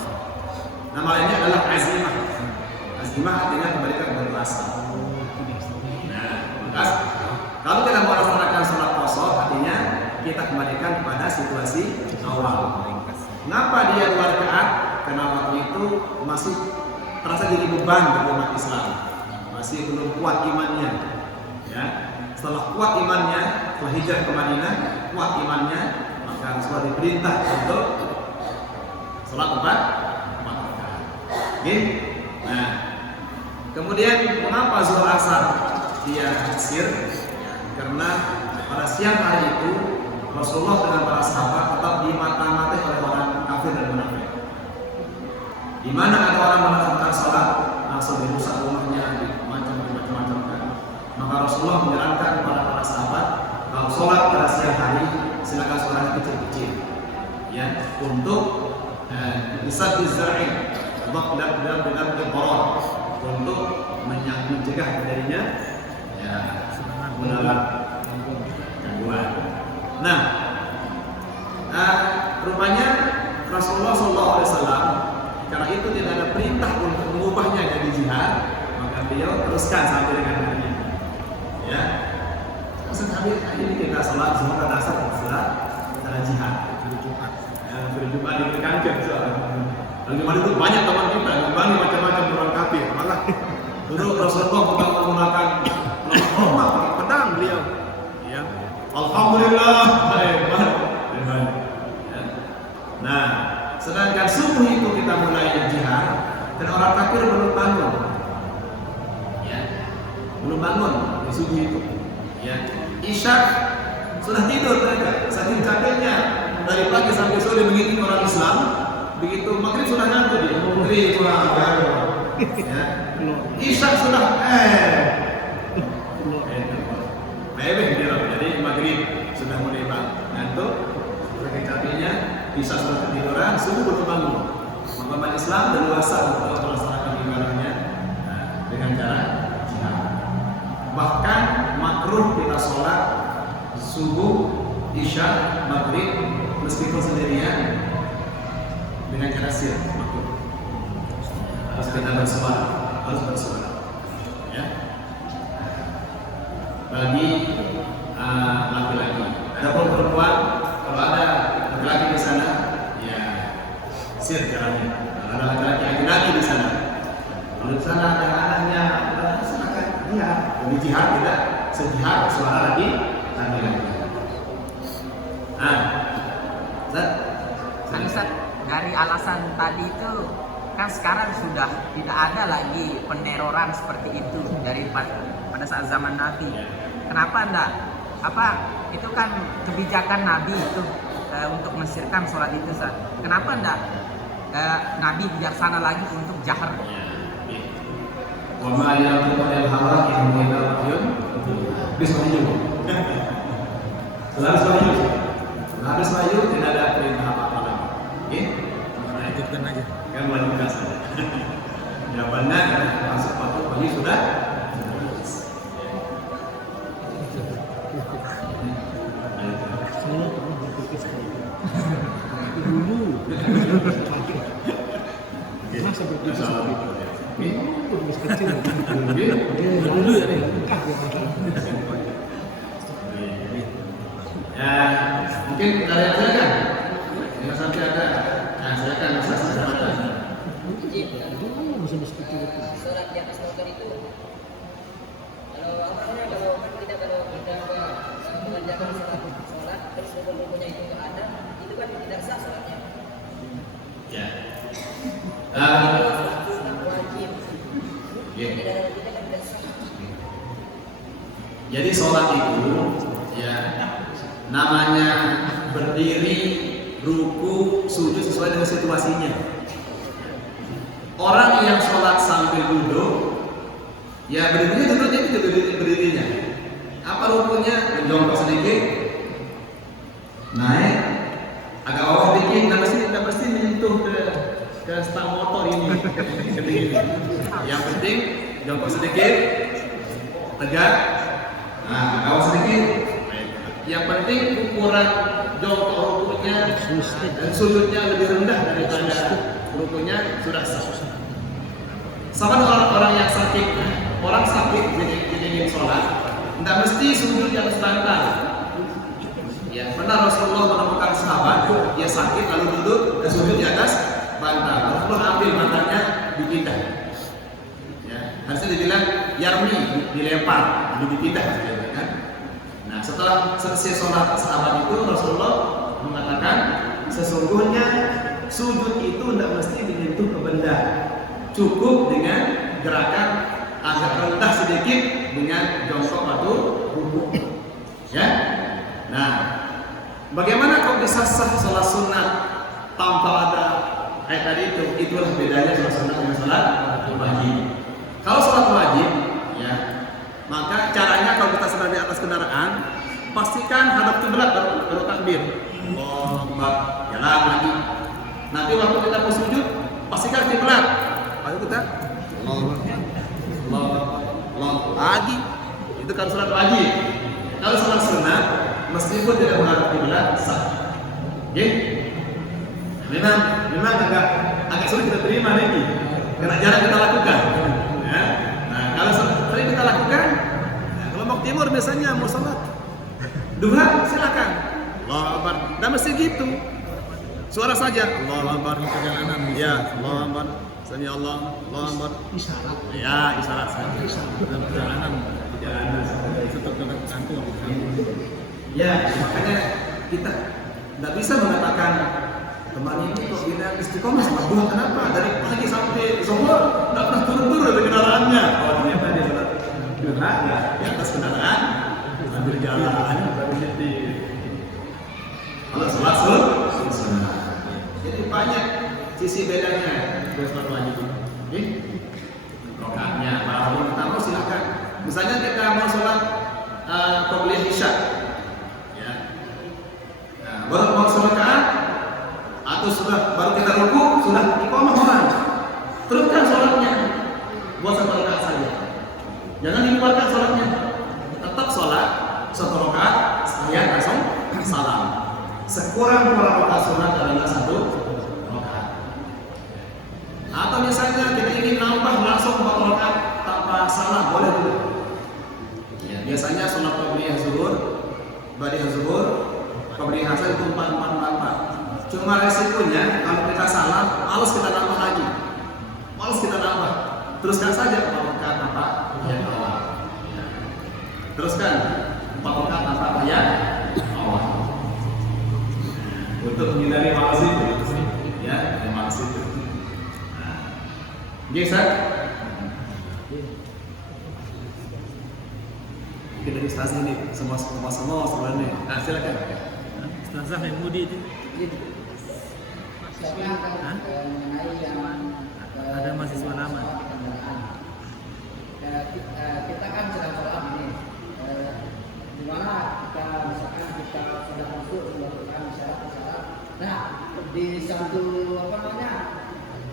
Nama lainnya adalah azimah. Azimah artinya kembali ke bentuk asal. Nah, maka kalau kita mau melaksanakan sholat qasar, artinya kita kembalikan kepada situasi awal. Mengapa dia 2 rakaat? Karena waktu itu masih terasa jadi beban bagi umat Islam, masih belum kuat imannya. Ya, setelah kuat imannya, setelah hijrah ke Madinah, kuat imannya, maka Rasulullah diperintah untuk sholat 4 rakaat. Oke? Nah, kemudian mengapa zuhur asar dia taksir? Karena pada siang hari itu Rasulullah dengan para sahabat tetap dimata-matai oleh orang kafir dan munafik. Di mana ada orang melaksanakan sholat langsung dirusak rumahnya, macam-macam kan. Maka Rasulullah menyarankan kepada para sahabat, kalau sholat pada siang hari silakan sholatnya kecil-kecil, ya, untuk bisa dizar'in, dengan berborong, untuk mencegah terjadinya ya mendapat gangguan. Nah, rupanya Rasulullah SAW karena itu tidak ada perintah untuk mengubahnya jadi jihad, maka beliau teruskan sampai dengan hari ini. Ya, sampai hari ini kita sholat zuhur dan asar setelah jihad. Berjumpa di kantor soalnya. Lagi mana itu banyak teman kita membangi macam-macam orang kafir. Malah dulu Rasulullah bukan menggunakan lama pakai pedang beliau. Ya, alhamdulillah hebat. Nah, sedangkan subuh itu kita mulai jihad dan orang kafir belum bangun. Ya, belum bangun di subuh itu. Ya, isya sudah tidur mereka. Saking capeknya dari pagi sampai sore mengikuti orang Islam. Begitu maghrib sudah ngantuk dia. Maghrib sudah ya. Isya sudah jadi maghrib sudah mulai ngantuk. Saking capeknya bisa sudah ketiduran, subuh belum bangun. Maka umat Islam berluasa untuk melaksanakan ibadahnya dengan cara jihad. Bahkan makruh kita sholat subuh, isya, maghrib meskipun sendirian dengan cara sir, makruh. Harus kita bersuara, ya. Bagi laki-laki. Adapun perempuan, kalau ada laki-laki di sana, ya sir caranya. Kalau ada laki-laki di sana, kalau di sana ada anaknya, silakan dia. Jadi jihad tidak sejihad suara laki. Ustaz, dari alasan tadi itu kan sekarang sudah tidak ada lagi peneroran seperti itu dari pada saat zaman Nabi. Kenapa enggak? Itu kan kebijakan Nabi itu untuk mesirkan sholat itu, Ustaz. Kenapa enggak Nabi bijaksana lagi untuk jahar? Wa ma yaqulu al-hawa in huwa wahyun bismillah. Habis wahyu tidak ada perintah apa-apa lagi. Oke? Lanjutkan aja. Kan lanjutkan saja. Jawabannya masuk waktu wahyu sudah. Saya pernah berpikir sekali. Dulu. Masa berpikir seperti itu? Dulu masih kecil. Dulu ya nih. Ya, mungkin kita lihat saja kan. Jangan sampai ada. Nah, saya kan bisa kesempatan. Dulu masih kecil. Sholat di atas motor itu, kalau kita mengerjakan sholat terus rukun-rukunnya itu nggak ada, itu kan tidak sah sholatnya. Ya. Sunat wajib. Ya. Tidak ada kita kan tidak sah. Jadi sholat itu ya namanya berdiri, ruku, sujud sesuai dengan situasinya. Orang yang sholat sambil duduk, ya berdirinya duduknya itu berdirinya. Apa rukunya? Jongkok sedikit, naik, agak bawah sedikit, nggak mesti menyentuh ke stang motor ini. Yang penting jongkok sedikit, tegak, nah bawah sedikit. Yang penting ukuran jongkok rukunya dan sujudnya lebih rendah daripada rukunya sudah sah. Sama dengan orang yang sakit, orang sakit ingin sholat, tidak mesti sujud di atas bantal. Ya, pernah Rasulullah menemukan sahabat, dia sakit lalu duduk dan sujud di atas bantal. Rasulullah ambil bantalnya dipindah. Ya, harusnya dibilang yarmi, dilempar, dipindah. Kan? Nah, setelah selesai sholat sahabat itu, Rasulullah mengatakan sesungguhnya sujud itu tidak mesti menyentuh ke benda, cukup dengan gerakan agak rendah sedikit dengan jongkok atau ruku. Ya, nah, bagaimana kau bisa sah sholat sunat tanpa ada kayak tadi itu? Itulah bedanya sholat sunat dengan sholat wajib. Kalau sholat wajib, ya, maka caranya kalau kita sedang di atas kendaraan, pastikan hadap kiblat baru takbir. Allahu jalan lagi. Nanti waktu kita mau sujud, pastikan kiblat. Lalu kita Allah lagi. Itu kan sholat wajib. Kalau sholat sunat, meskipun tidak menghadap kiblat sah. Oke? Memang agak sulit kita terima lagi. Karena jarang kita lakukan. Ya. Nah, kalau sering kita lakukan, nah, kelompok timur biasanya mau sholat duha, silakan. Allahu Akbar. Tidak mesti gitu. Suara saja. Allahu Akbar perjalanan. Ya, Allahu Akbar. Sami Allah, Allahu Akbar. Isyarat. Ya, isyarat saja. Perjalanan. Tetap dapat kantor. Ya, makanya kita tidak bisa mengatakan teman ini kok bilang istiqomah sama duha, kenapa? Dari pagi sampai zuhur tidak pernah turun-turun dari kendaraannya. Oh, ternyata dia sholat duha ya di atas kendaraan sambil jalan baru nyetir. Kalau sholat sunat. Jadi banyak sisi bedanya dari sholat wajib. Oke? Rokaatnya, para ulama tahu silakan. Misalnya kita mau sholat qobliyah isya, ya. Nah, baru mau sholat rakaat atau sudah baru kita ruku sudah iqamah orang, teruskan sholatnya buat satu rakaat saja. Jangan dikeluarkan sholatnya, tetap sholat satu rakaat sekalian langsung salam. Sekurang-kurang rakaat sunat adalah satu rakaat. Atau misalnya kita ingin nambah langsung 4 rakaat tanpa salam, boleh juga. Ya, biasanya sholat qobliyah zuhur, ba'diyah zuhur, qobliyah asar itu 4. Cuma resikonya kalau kita salah, males kita nambah lagi, males kita nambah. Teruskan saja 4 rakaat tanpa tahiyat awal. Teruskan 4 rakaat tanpa tahiyat awal. Untuk menghindari malas itu, ya, malas itu. Geser. Kita demonstrasi ini semua sebenarnya. Nah, silakan. Ustazah yang mudi itu. Mengenai yang Ada mahasiswa lama. Kita kan sedang sholat ini, dimana kita misalkan kita sudah masuk melakukan isyarat. Nah, di satu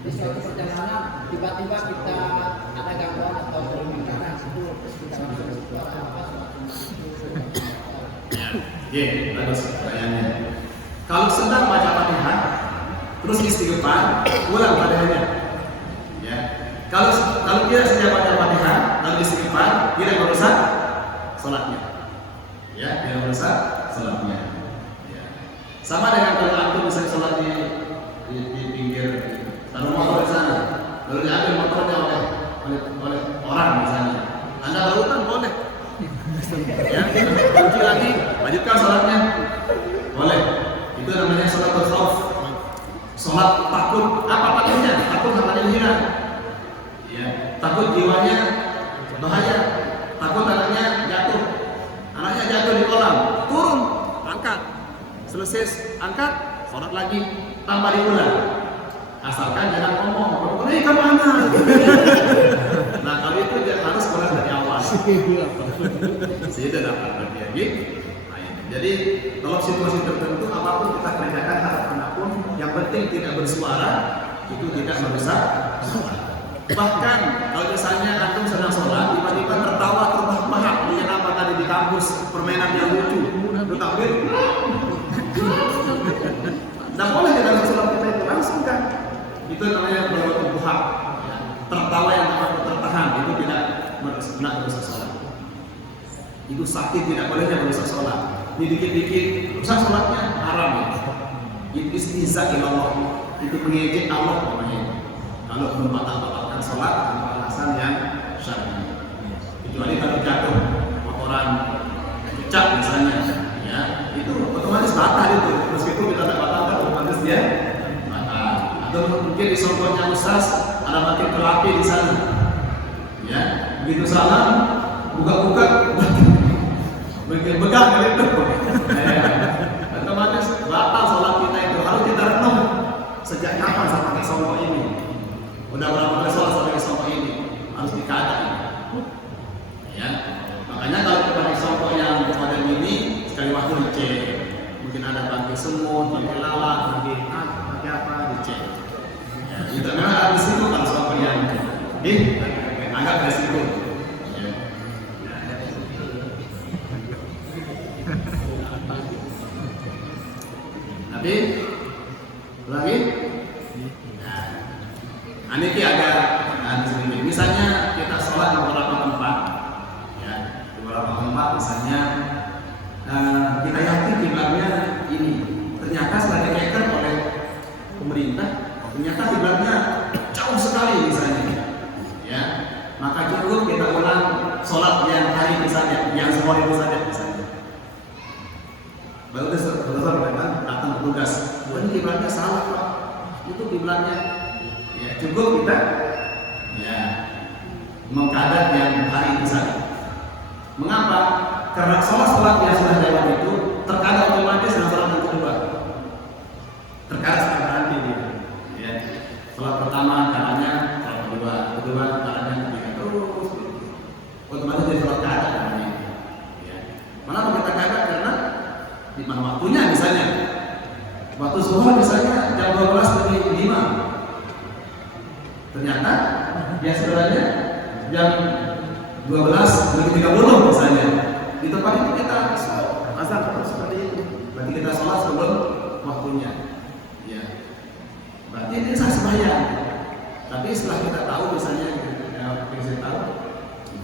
di suatu perjalanan tiba-tiba kita ada gangguan atau perbincangan itu kita masuk ke suara apa Bagus pertanyaannya. Kalau sedang baca Fatihah, terus istighfar, ulang Fatihahnya. Ya. Kalau tidak sedang baca Fatihah, lalu istighfar, tidak merusak salatnya. Ya, tidak merusak salatnya. Ya. Sama dengan kalau antum misalnya salat di pinggir taruh motor di sana, lalu diambil motornya oleh orang misalnya. Anda barukan boleh. Ya, kunci lagi, lanjutkan salatnya. Boleh. Itu namanya sholatul khauf. Sholat takut, apa takutnya? Takut hartanya hilang. Ya, takut jiwanya bahaya. Takut anaknya jatuh. Anaknya jatuh di kolam, turun, angkat. selesai angkat, sholat lagi, tambah diulang. Asalkan jangan ngomong, "Ini kemana?" Nah kalau itu dia harus mulai dari awal. Sudah dapat bagian gitu. Jadi dalam situasi tertentu apapun kita kerjakan harapan apapun, yang penting tidak bersuara, itu tidak merusak sholat. Bahkan kalau misalnya antum sedang sholat, tiba-tiba tertawa terbahak-bahak dengan apa tadi di kampus permainan yang lucu, lu takbir, tidak boleh di dalam sholat kita itu langsung kan? Itu namanya berbuhak, tertawa yang tertahan, itu tidak merusak sholat. Itu sakit tidak bolehnya merusak sholat. Ini dikit-dikit rusak sholatnya haram ya. Itu istihza ilallah, itu mengejek Allah namanya. Kalau membatalkan sholat tanpa alasan yang syar'i. Kecuali kalau jatuh kotoran ucap misalnya, ya itu otomatis batal itu. Meskipun kita tidak batalkan, otomatis dia batal. Atau mungkin di songkoknya ustaz ada makin terapi di sana, ya begitu salam buka-buka begang gitu, otomatis batal sholat kita itu. Harus kita renung sejak kapan saya pakai songkok ini, udah berapa kali sholat saya pakai songkok ini, harus dikadak ini. Ya, makanya kalau kita pakai songkok yang model ini sekali waktu dicek, mungkin ada pakai semut, pakai lalat, pakai apa dicek. Ya, itu memang ada risiko kalau songkok yang agak risiko. Tapi lagi, nah ini ada sedikit. Misalnya kita sholat di beberapa tempat, ya di beberapa tempat misalnya kita yakin kiblatnya ini, ternyata setelah dikeker oleh pemerintah, ternyata kiblatnya jauh sekali misalnya, ya maka cukup kita ulang sholat yang hari itu saja, yang sore itu saja misalnya. Baru selesai memang datang petugas, ini kiblatnya salah Pak, itu kiblatnya. Ya cukup kita ya mengkadat yang hari itu saja. Mengapa? Karena sholat yang sudah lewat itu terkadang otomatis dengan sholat yang kedua. Terkadang nanti dia. Ya. Sholat pertama caranya, sholat kedua caranya ketiga terus. Otomatis jadi sholat kadat namanya. Ya. Kenapa kita kadat? Karena di mana waktunya misalnya waktu zuhur misalnya jam 12:05, ternyata dia sebenarnya jam 12:30 misalnya. Di tempat itu kita azan seperti itu, berarti kita sholat sebelum waktunya, ya berarti ini sah sembahyang. Tapi setelah kita tahu misalnya kita tahu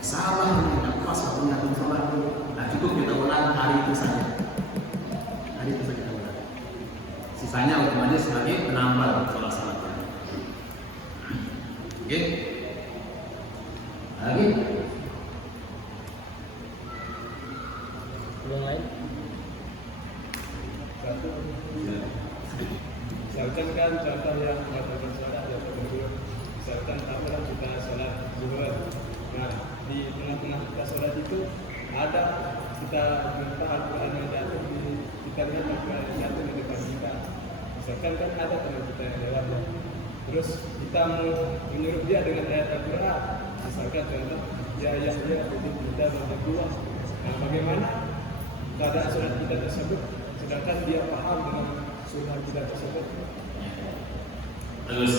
salah tidak pas waktunya untuk sholat, nah cukup kita ulang hari itu saja. Hari itu saja kita ulang. Sisanya otomatis lagi penambah sholat-sholatnya. Oke? Lagi? Yang lain? Satu, misalkan kan contoh yang mengatakan sholat yang kedua, misalkan tampaklah kita sholat zuhur. Nah di tengah-tengah kita sholat itu ada kita minta Al-Quran yang jatuh kita lihat Al-Quran yang jatuh di depan kita. Misalkan kan ada teman kita yang lewat ya. Terus kita mau menyuruh dia dengan ayat Al-Quran. Misalkan contoh ya kita berdua. Nah bagaimana keadaan sholat kita tersebut sedangkan dia paham dengan surah kita tersebut? Terus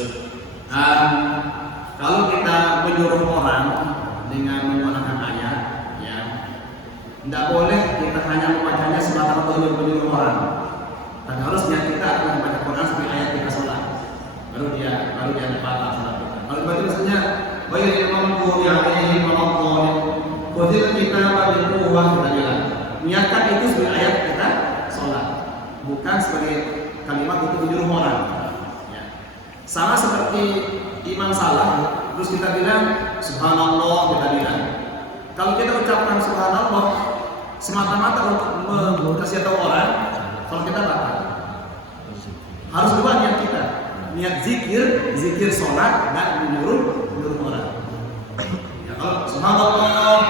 kalau kita menyuruh orang dengan menggunakan ayat, ya tidak boleh kita hanya membacanya semata menyuruh orang. Dan harusnya kita akan membaca Quran sebagai ayat kita sholat. Baru dia batal sholat kita. Kalau baca misalnya bayi mampu yang ini mampu, kodil kita bagi uang kita bilang. Niatkan itu sebagai ayat kita sholat, bukan sebagai kalimat untuk menyuruh orang. Ya. Sama seperti imam salah, terus kita bilang subhanallah, kita bilang. Kalau kita ucapkan subhanallah semata-mata untuk kasih tahu orang, kalau kita batal. Harus dua niat kita, niat zikir sholat dan menyuruh orang. Ya, kalau subhanallah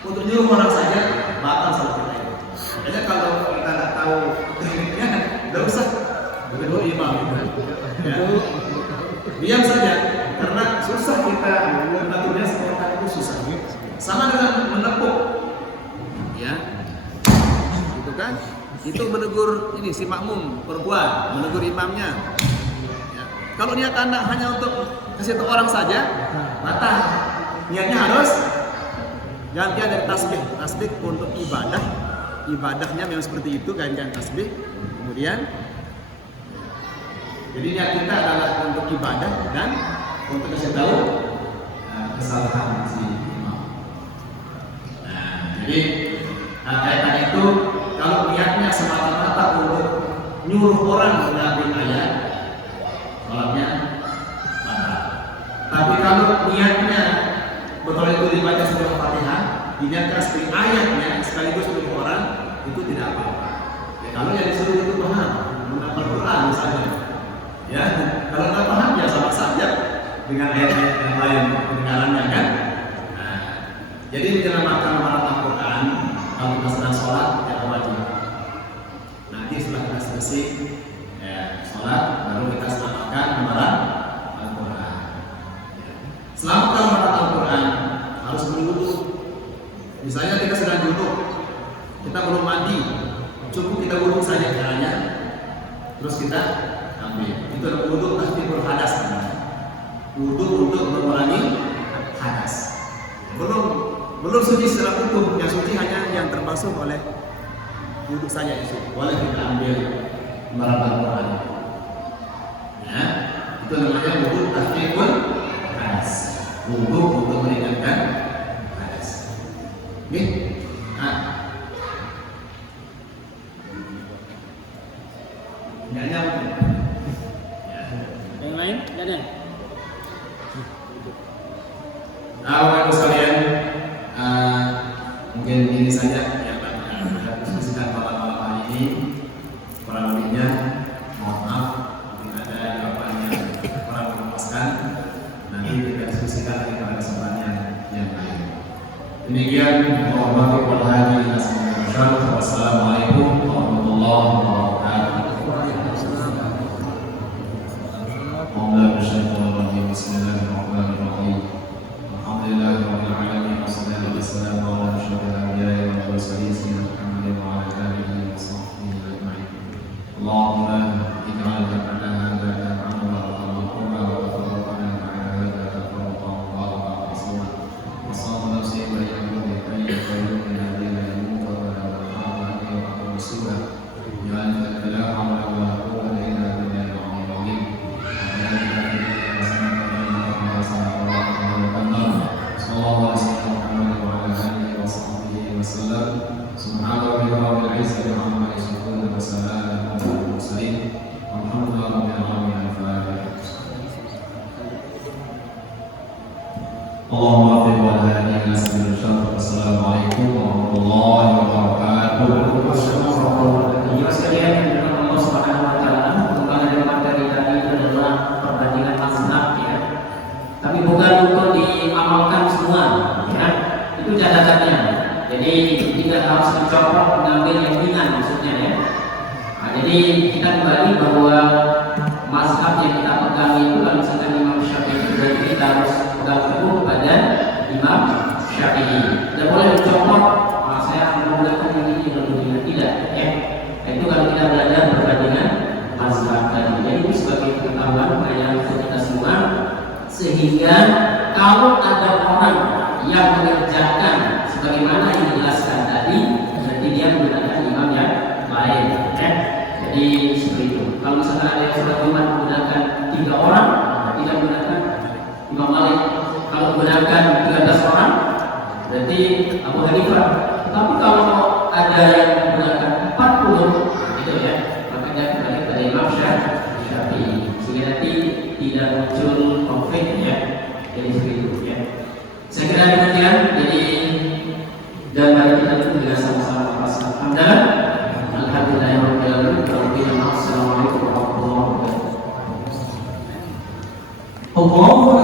untuk nyuruh orang saja batal sholat kita itu. Makanya kalau mengaturnya seperti itu susah. Sama dengan menepuk, ya, gitu kan? Itu menegur ini si makmum perempuan, menegur imamnya. Ya. Kalau niat Anda hanya untuk kasih tahu orang saja, batal. Niatnya harus gantian dari tasbih. Tasbih untuk ibadah, ibadahnya memang seperti itu, gantian tasbih. Kemudian, jadi niat kita adalah untuk ibadah dan untuk kasih tahu kesalahan si imam. Nah, jadi kaitan itu kalau niatnya semata-mata untuk nyuruh orang mengambil ayat, sholatnya batal. Tapi kalau niatnya betul itu dibaca surah Fatihah, diniatkan sebagai ayatnya sekaligus untuk orang, itu tidak apa-apa. Ya, kalau yang disuruh itu paham, menghafal Quran misalnya, ya kalau nggak paham ya sama saja dengan ayat-ayat yang lain pendengarannya kan. Nah, jadi menyelamatkan hafalan Quran kalau kita sedang sholat tidak wajib. Nanti setelah kita selesai sholat baru kita selamatkan hafalan Al-Quran. Selamatkan hafalan Al-Quran harus berwudu. Misalnya kita sedang duduk, kita belum mandi, cukup kita wudu saja caranya, terus kita ambil. Itu adalah wudu tasbihul hadas. Wudu untuk mengurangi hadas. Belum suci secara utuh, yang suci hanya yang terbasuh oleh wudu saja itu. Boleh kita ambil hafalan Al-Quran. Ya, itu namanya wudu tasbihul hadas. Wudu untuk meringankan hadas. Oke? Nah, nggak nyambung. Yang lain? Nggak ada? Bapak Ibu sekalian, mungkin ini saja yang kita diskusikan pada malam hari ini. Kurang lebihnya, mohon maaf mungkin ada jawaban yang kurang memuaskan. Nanti kita diskusikan lagi pada kesempatan yang lain. Demikian, mohon maaf kepada Wassalamualaikum warahmatullahi wabarakatuh. Bismillahirrahmanirrahim. Alhamdulillahirabbil alamin wassalatu wassalamu ala asyrofil anbiya'i wal mursalin sayyidina Muhammadin wa ala alihi wa sahbihi ajma'in. Allahumma ij'al lana hadha al-amra wa al-qurba wa tafarraqana ma'a hadha tafarruqan mubarakan ma'suma. Wa sallallahu nafsi wa yaqulu bi khayri qayyum min hadhihi al-umur wa la hawla wa la quwwata illa billah. La hawla wa la quwwata illa billahil aliyyil azim. Assalamualaikum warahmatullahi wabarakatuh. Jemaah sekalian yang dirahmati Allah Subhanahu wa taala, kembali materi tadi adalah perbandingan mazhab ya. Tapi bukan untuk diamalkan semua ya. Itu catatannya. Jadi tidak harus mencoba mengambil yang ringan maksudnya ya. Nah, jadi kita kembali bahwa mazhab yang kita pegang itu kalau misalkan Imam Syafi'i berarti kita harus pegang teguh pada Imam Syafi'i. Tidak boleh mencopot, saya menggunakan yang ini yang tidak ya. Itu kalau kita belajar perbandingan mazhab tadi. Jadi ini sebagai pengetahuan yang kita semua, sehingga kalau ada orang yang mengerjakan sebagaimana yang dijelaskan tadi, berarti dia menggunakan imam yang lain ya. Jadi seperti itu. Kalau misalnya ada yang sholat Jumat menggunakan 3 orang, tidak menggunakan Imam Malik. Kalau menggunakan 13 orang, berarti Abu Hanifah. Tapi kalau ada yang menggunakan 40, gitu ya, maka dia kembali pada Imam Syafi'i. Sehingga nanti tidak muncul konflik ya. Jadi seperti itu ya. Saya kira demikian. Jadi dan mari kita juga sama-sama merasa alhamdulillahirabbil alamin. Assalamualaikum warahmatullahi wabarakatuh.